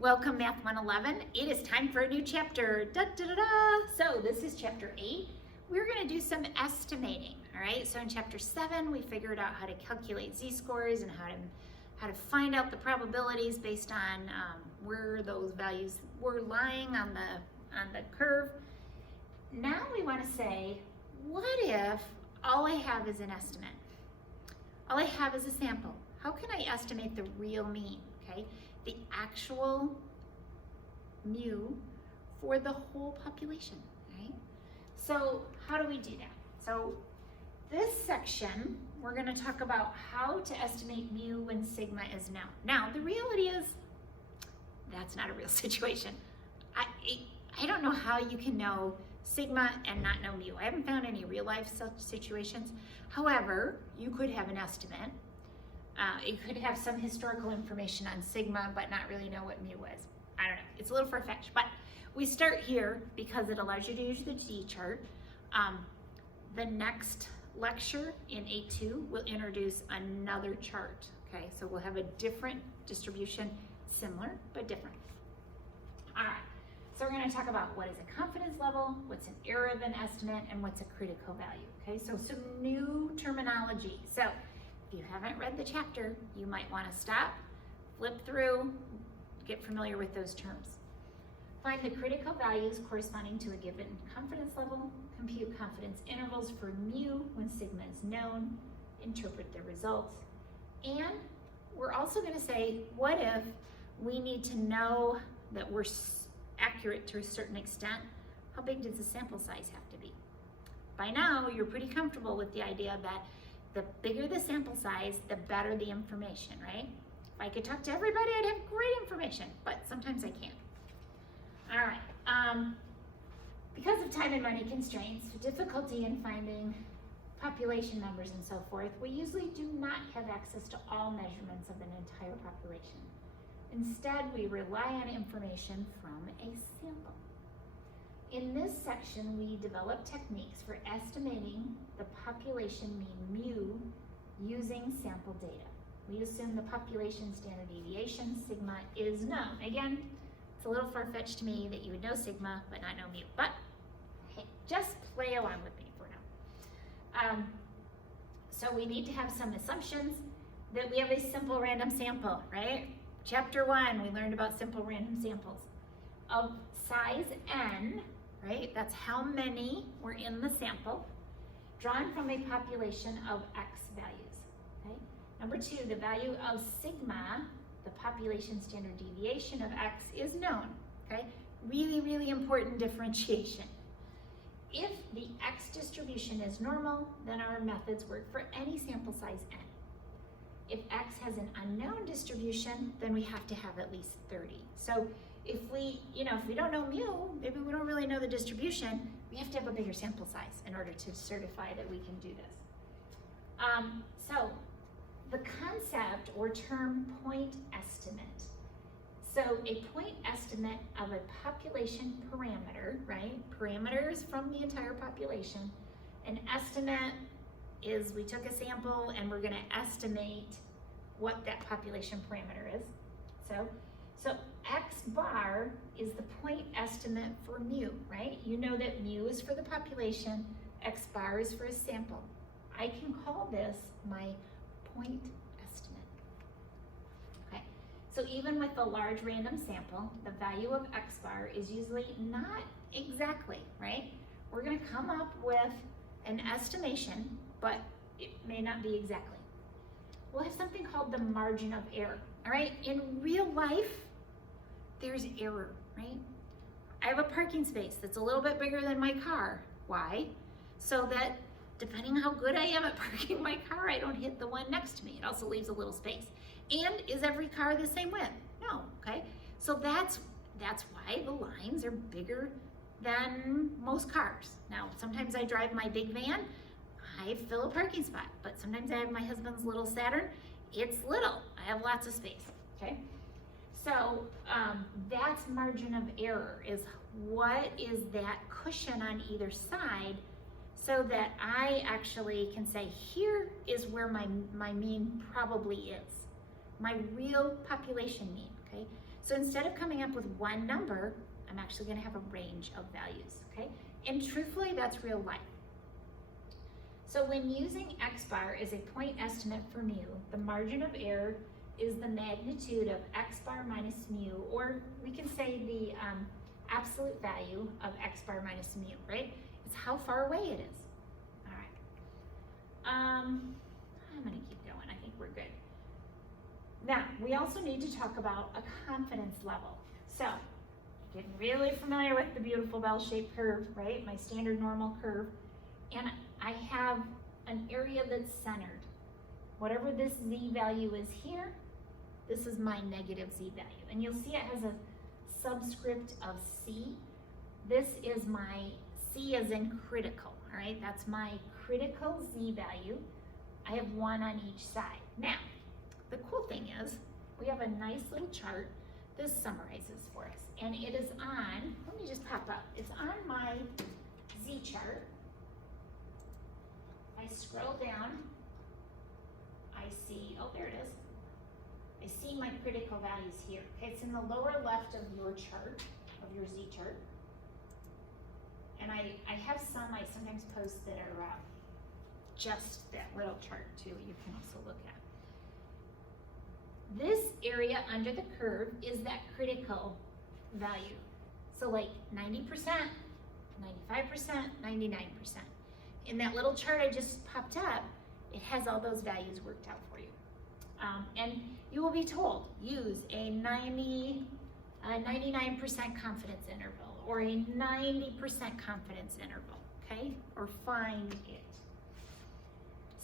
Welcome Math 111. It is time for a new chapter. Da, da, da, da. So this is chapter 8. We're going to do some estimating. All right. So in chapter 7, we figured out how to calculate z-scores and how to find out the probabilities based on where those values were lying on the curve. Now we want to say, what if all I have is an estimate? All I have is a sample. How can I estimate the real mean? Okay. The actual mu for the whole population, right? So how do we do that? So this section, we're going to talk about how to estimate mu when sigma is known. Now, the reality is that's not a real situation. I don't know how you can know sigma and not know mu. I haven't found any real life such situations. However, you could have an estimate. It could have some historical information on sigma, but not really know what mu is. I don't know. It's a little far-fetched, but we start here because it allows you to use the Z chart. The next lecture in 8.2 will introduce another chart. Okay, so we'll have a different distribution, similar but different. All right. So we're going to talk about what is a confidence level, what's an error of an estimate, and what's a critical value. Okay, so some new terminology. So if you haven't read the chapter, you might want to stop, flip through, get familiar with those terms. Find the critical values corresponding to a given confidence level, compute confidence intervals for mu when sigma is known, interpret the results, and we're also going to say, what if we need to know that we're accurate to a certain extent? How big does the sample size have to be? By now, you're pretty comfortable with the idea that the bigger the sample size, the better the information, right? If I could talk to everybody, I'd have great information, but sometimes I can't. All right, because of time and money constraints, difficulty in finding population numbers and so forth, we usually do not have access to all measurements of an entire population. Instead, we rely on information from a sample. In this section, we develop techniques for estimating the population mean mu using sample data. We assume the population standard deviation, sigma, is known. Again, it's a little far-fetched to me that you would know sigma but not know mu, but hey, just play along with me for now. So we need to have some assumptions that we have a simple random sample, right? Chapter 1, we learned about simple random samples of size n, right? That's how many were in the sample, drawn from a population of x values, okay? Number 2, the value of sigma, the population standard deviation of x, is known, okay? Really, really important differentiation. If the x distribution is normal, then our methods work for any sample size n. If x has an unknown distribution, then we have to have at least 30. So if we don't know mu, maybe we don't really know the distribution, we have to have a bigger sample size in order to certify that we can do this. So the concept or term point estimate. So a point estimate of a population parameter, right? Parameters from the entire population. An estimate is we took a sample and we're going to estimate what that population parameter is. So x bar is the point estimate for mu, right? You know that mu is for the population, x bar is for a sample. I can call this my point estimate. Okay, so even with a large random sample, the value of x bar is usually not exactly, right? We're going to come up with an estimation, but it may not be exactly. We'll have something called the margin of error, all right? In real life, there's error, right? I have a parking space that's a little bit bigger than my car. Why? So that depending on how good I am at parking my car, I don't hit the one next to me. It also leaves a little space. And is every car the same width? No, okay? So that's why the lines are bigger than most cars. Now, sometimes I drive my big van, I fill a parking spot, but sometimes I have my husband's little Saturn. It's little, I have lots of space, okay? So that's margin of error, is what is that cushion on either side so that I actually can say, here is where my mean probably is. My real population mean, okay? So instead of coming up with one number, I'm actually gonna have a range of values, okay? And truthfully, that's real life. So when using x bar as a point estimate for mu, the margin of error is the magnitude of x bar minus mu, or we can say the absolute value of x bar minus mu, right? It's how far away it is. All right. I'm gonna keep going. I think we're good. Now, we also need to talk about a confidence level. So, getting really familiar with the beautiful bell-shaped curve, right? My standard normal curve. And I have an area that's centered. Whatever this z value is here, this is my negative z value. And you'll see it has a subscript of c. This is my c as in critical, all right? That's my critical z value. I have 1 on each side. Now, the cool thing is, we have a nice little chart. This summarizes for us. And it is on, let me just pop up. It's on my z chart. I scroll down, I see, oh, there it is. I see my critical values here. Okay, it's in the lower left of your chart, of your z chart. And I have some I sometimes post that are just that little chart too, you can also look at. This area under the curve is that critical value. So like 90%, 95%, 99%. In that little chart I just popped up, it has all those values worked out for you. And you will be told, use a 99% confidence interval or a 90% confidence interval, okay? Or find it.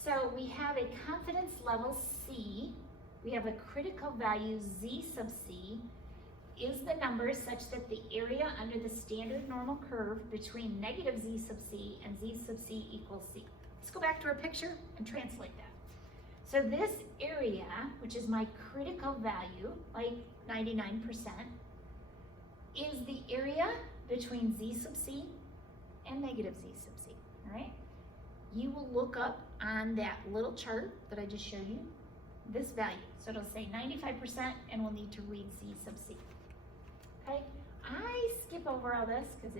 So we have a confidence level C. We have a critical value z sub c is the number such that the area under the standard normal curve between negative z sub c and z sub c equals c. Let's go back to our picture and translate that. So this area, which is my critical value, like 99%, is the area between z sub c and negative z sub c, all right? You will look up on that little chart that I just showed you, this value. So it'll say 95% and we'll need to read z sub c. Okay, I skip over all this because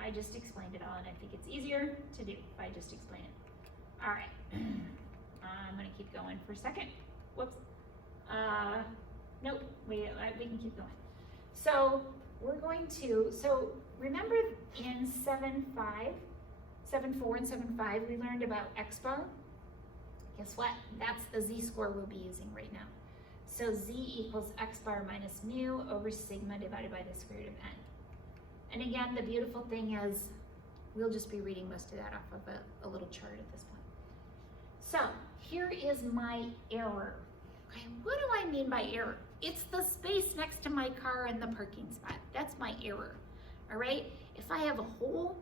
I just explained it all and I think it's easier to do if I just explain it. All right, I'm gonna keep going for a second. Whoops, nope, we can keep going. So we're going to, so remember in 7.4 and 7.5 we learned about x bar. Guess what? That's the z-score we'll be using right now. So z equals x bar minus mu over sigma divided by the square root of n. And again, the beautiful thing is we'll just be reading most of that off of a little chart at this point. So here is my error. Okay, what do I mean by error? It's the space next to my car in the parking spot. That's my error, all right? If I have a hole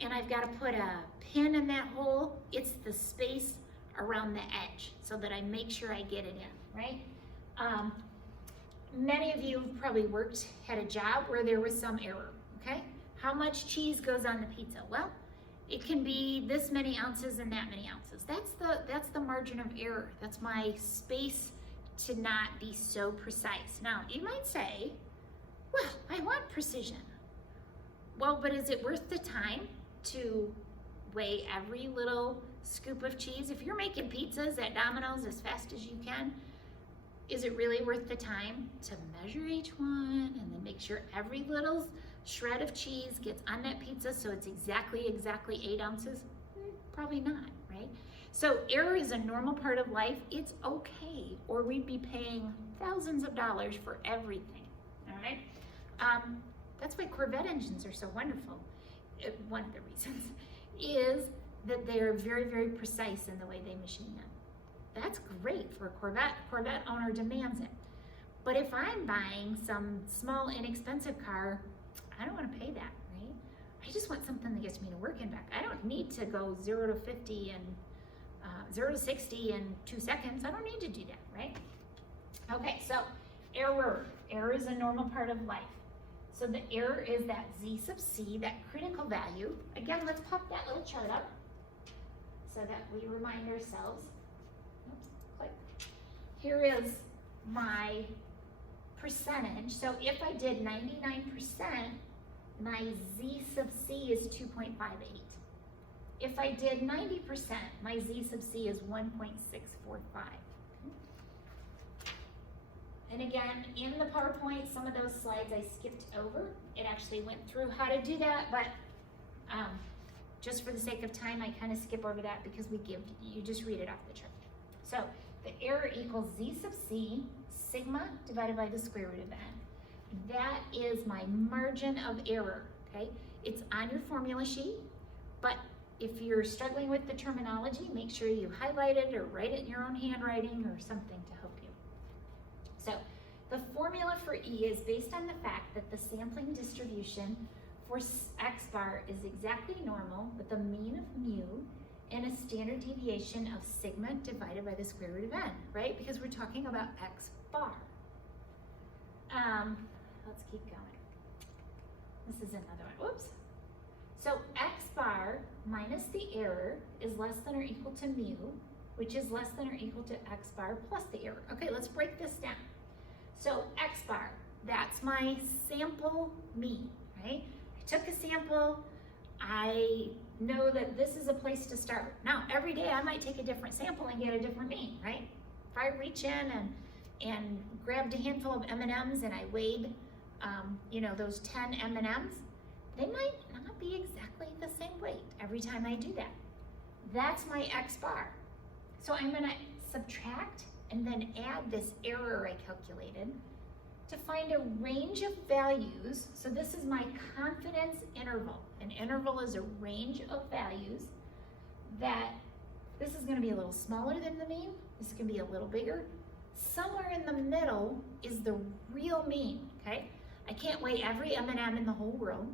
and I've got to put a pin in that hole, it's the space around the edge so that I make sure I get it in, right? Many of you have probably had a job where there was some error, okay? How much cheese goes on the pizza? Well, it can be this many ounces and that many ounces. That's the margin of error. That's my space to not be so precise. Now, you might say, well, I want precision. Well, but is it worth the time to weigh every little scoop of cheese? If you're making pizzas at Domino's as fast as you can, is it really worth the time to measure each one and then make sure every little shred of cheese gets on that pizza so it's exactly 8 ounces? Probably not, right? So error is a normal part of life. It's okay, or we'd be paying thousands of dollars for everything, all right? That's why Corvette engines are so wonderful. One of the reasons is that they're very, very precise in the way they machine them. That's great for a Corvette. Corvette owner demands it. But if I'm buying some small, inexpensive car, I don't want to pay that, right? I just want something that gets me to work and back. I don't need to go 0 to 50 and 0 to 60 in 2 seconds. I don't need to do that, right? Okay, so error. Error is a normal part of life. So the error is that z sub c, that critical value. Again, let's pop that little chart up so that we remind ourselves. Oops, click. Here is my percentage. So if I did 99%, my z sub c is 2.58. If I did 90%, my z sub c is 1.645. And again, in the PowerPoint, some of those slides I skipped over. It actually went through how to do that, but just for the sake of time, I kind of skip over that because you just read it off the chart. So the error equals z sub c sigma divided by the square root of n. That is my margin of error, okay? It's on your formula sheet, but if you're struggling with the terminology, make sure you highlight it or write it in your own handwriting or something to help you. So the formula for E is based on the fact that the sampling distribution for x bar is exactly normal with a mean of mu and a standard deviation of sigma divided by the square root of n, right? Because we're talking about x bar. Let's keep going. This is another one, whoops. So x bar minus the error is less than or equal to mu, which is less than or equal to x bar plus the error. Okay, let's break this down. So x bar, that's my sample mean, right? I took a sample, I know that this is a place to start. Now, every day I might take a different sample and get a different mean, right? If I reach in and grabbed a handful of M&Ms and I weighed, those 10 M&Ms, they might not be exactly the same weight every time I do that. That's my x bar. So I'm gonna subtract and then add this error I calculated to find a range of values. So this is my confidence interval. An interval is a range of values that this is gonna be a little smaller than the mean, this is gonna be a little bigger. Somewhere in the middle is the real mean, okay? I can't weigh every M&M in the whole world,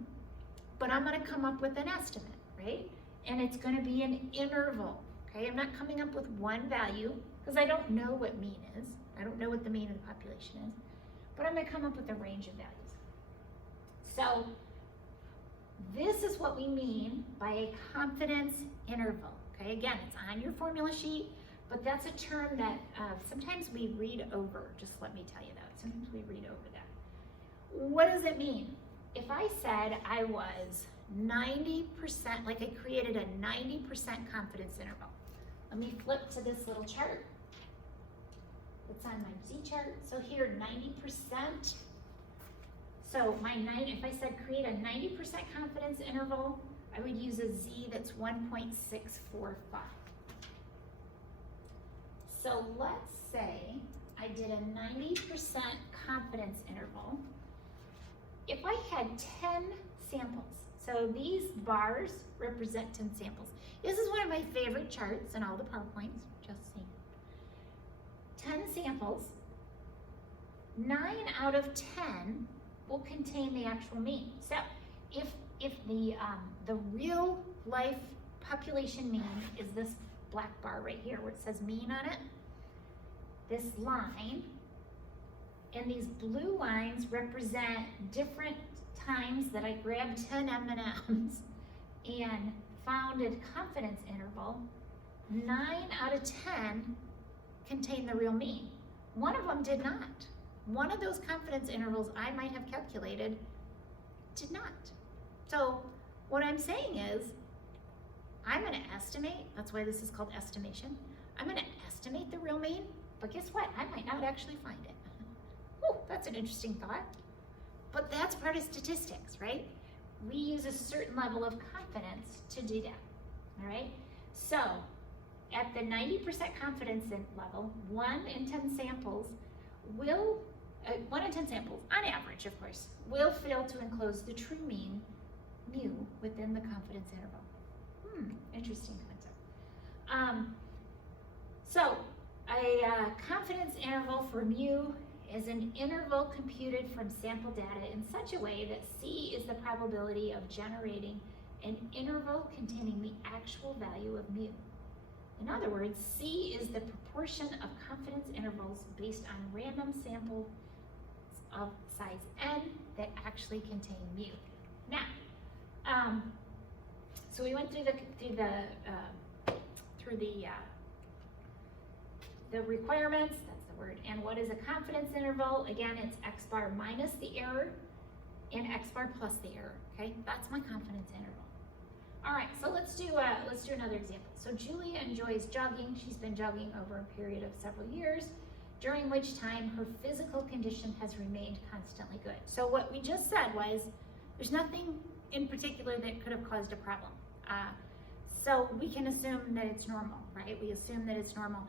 but I'm gonna come up with an estimate, right? And it's gonna be an interval, okay? I'm not coming up with one value because I don't know what mean is. I don't know what the mean of the population is, but I'm gonna come up with a range of values. So this is what we mean by a confidence interval, okay? Again, it's on your formula sheet, but that's a term that sometimes we read over. Just let me tell you that. Sometimes we read over that. What does it mean? If I said I was 90%, like I created a 90% confidence interval. Let me flip to this little chart. It's on my Z chart. So here, 90%. So if I said create a 90% confidence interval, I would use a Z that's 1.645. So let's say I did a 90% confidence interval. If I had 10 samples, so these bars represent 10 samples. This is one of my favorite charts in all the PowerPoints, just saying. 10 samples, 9 out of 10 will contain the actual mean. So if the real life population mean is this black bar right here where it says mean on it, this line, and these blue lines represent different times that I grabbed 10 M&Ms and found a confidence interval. 9 out of 10 contain the real mean. One of them did not. One of those confidence intervals I might have calculated did not. So what I'm saying is, I'm gonna estimate, that's why this is called estimation. I'm gonna estimate the real mean, but guess what? I might not actually find it. Oh, that's an interesting thought. But that's part of statistics, right? We use a certain level of confidence to do that, all right? So at the 90% confidence level, 1 in 10 samples will, 1 in 10 samples, on average, of course, will fail to enclose the true mean, mu, within the confidence interval. Interesting concept. So a confidence interval for mu is an interval computed from sample data in such a way that C is the probability of generating an interval containing the actual value of mu. In other words, C is the proportion of confidence intervals based on random samples of size n that actually contain mu. Now, so we went through the requirements. That's the upward. And what is a confidence interval? Again, it's x bar minus the error and x bar plus the error, okay? That's my confidence interval. All right, so let's do another example. So Julia enjoys jogging. She's been jogging over a period of several years, during which time her physical condition has remained constantly good. So what we just said was, there's nothing in particular that could have caused a problem. So we can assume that it's normal, right? We assume that it's normal.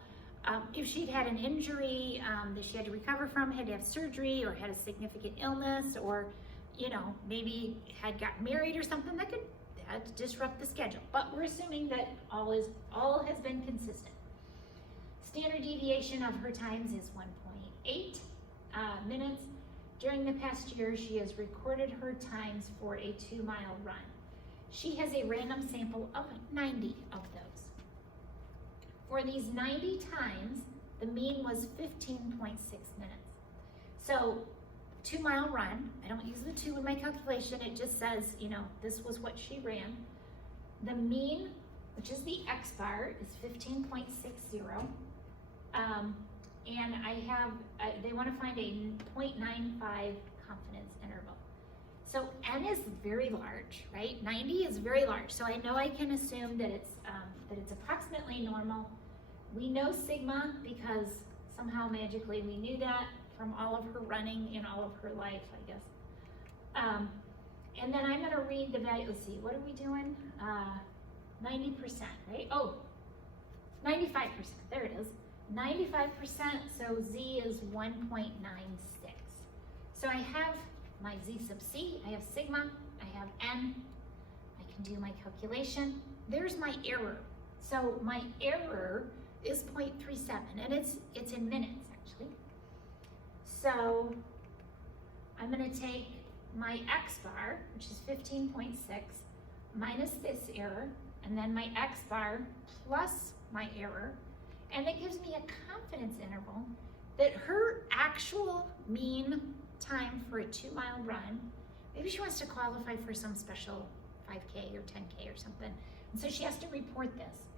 If she'd had an injury that she had to recover from, had to have surgery, or had a significant illness, or maybe had got married or something, that could disrupt the schedule. But we're assuming that all has been consistent. Standard deviation of her times is 1.8 minutes. During the past year, she has recorded her times for a 2-mile run. She has a random sample of 90 of those. For these 90 times, the mean was 15.6 minutes. So 2-mile run, I don't use the 2 in my calculation, it just says, this was what she ran. The mean, which is the x bar, is 15.60. And I have, they want to find a 0.95 confidence interval. So n is very large, right? 90 is very large. So I know I can assume that it's approximately normal. We know sigma because somehow magically we knew that from all of her running in all of her life, I guess. And then I'm going to read the value. Let's see, what are we doing? 90%, right? Oh, 95%. There it is. 95%, so z is 1.96. So I have my z sub c, I have sigma, I have n, I can do my calculation. There's my error. So my error is 0.37, and it's in minutes actually. So I'm going to take my x bar, which is 15.6, minus this error, and then my x bar plus my error, and that gives me a confidence interval that her actual mean time for a 2-mile run, maybe she wants to qualify for some special 5K or 10K or something, and so she has to report this,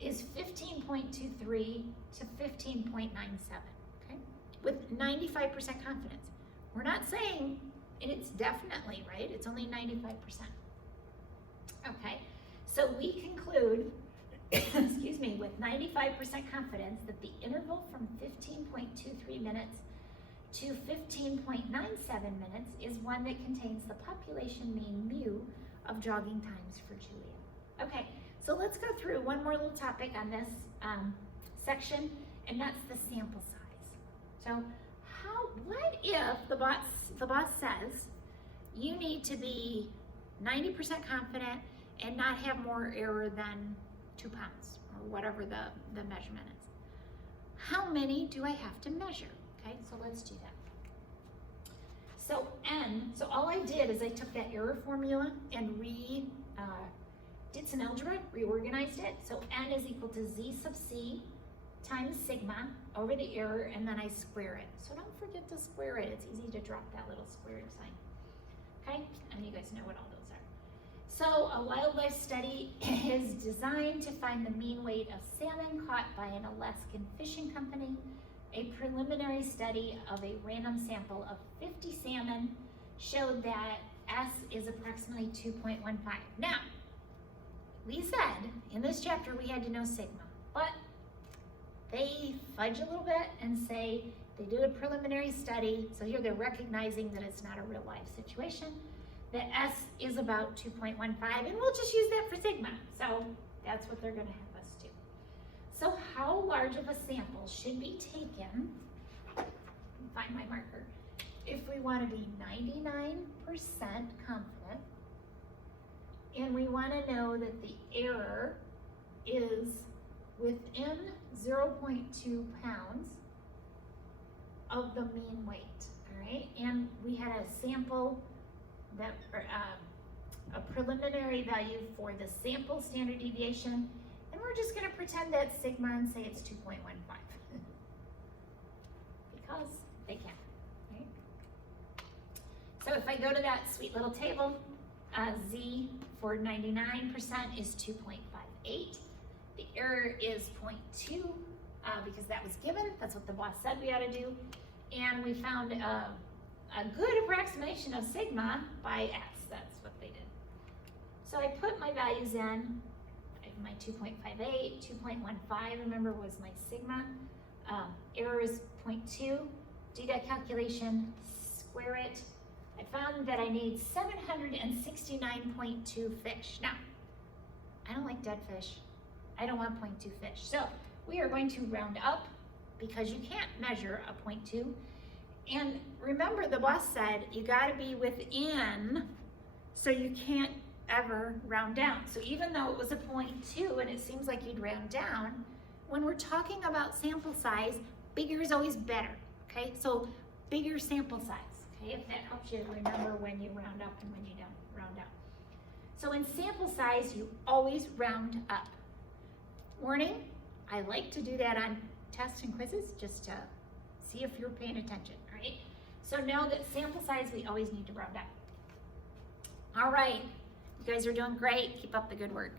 is 15.23 to 15.97, okay? With 95% confidence. We're not saying it's definitely, right? It's only 95%. Okay, so we conclude, excuse me, with 95% confidence that the interval from 15.23 minutes to 15.97 minutes is one that contains the population mean mu of jogging times for Julia. Okay, so let's go through one more little topic on this section, and that's the sample size. So what if the boss says you need to be 90% confident and not have more error than 2 pounds, or whatever the measurement is? How many do I have to measure? Okay, so let's do that. So n, so all I did is I took that error formula and did some algebra, reorganized it. So n is equal to z sub c times sigma over the error, and then I square it. So don't forget to square it. It's easy to drop that little squared sign. Okay, and you guys know what all those are. So a wildlife study is designed to find the mean weight of salmon caught by an Alaskan fishing company. A preliminary study of a random sample of 50 salmon showed that S is approximately 2.15. Now, we said in this chapter we had to know sigma, but they fudge a little bit and say they did a preliminary study, so here they're recognizing that it's not a real life situation, that S is about 2.15, and we'll just use that for sigma. So that's what they're going to have us do. So how large of a sample should be taken, find my marker, if we want to be 99% confident, and we want to know that the error is within 0.2 pounds of the mean weight, all right? And we had a sample that, a preliminary value for the sample standard deviation, and we're just gonna pretend that's sigma and say it's 2.15, because they can, right? So if I go to that sweet little table, Z for 99% is 2.58. The error is 0.2. because that was given. That's what the boss said we ought to do. And we found a good approximation of sigma by x. That's what they did. So I put my values in. I have my 2.58, 2.15, remember, was my sigma. Error is 0.2. Do that calculation, square it. I found that I need 769.2 fish. Now, I don't like dead fish. I don't want 0.2 fish. So we are going to round up because you can't measure a 0.2. And remember, the boss said you gotta be within, so you can't ever round down. So even though it was a 0.2 and it seems like you'd round down, when we're talking about sample size, bigger is always better, okay? So bigger sample size, okay? If that helps you remember when you round up and when you don't round down. So in sample size, you always round up. Warning, I like to do that on tests and quizzes just to see if you're paying attention, all right? So know that sample size, we always need to round up. All right, you guys are doing great. Keep up the good work.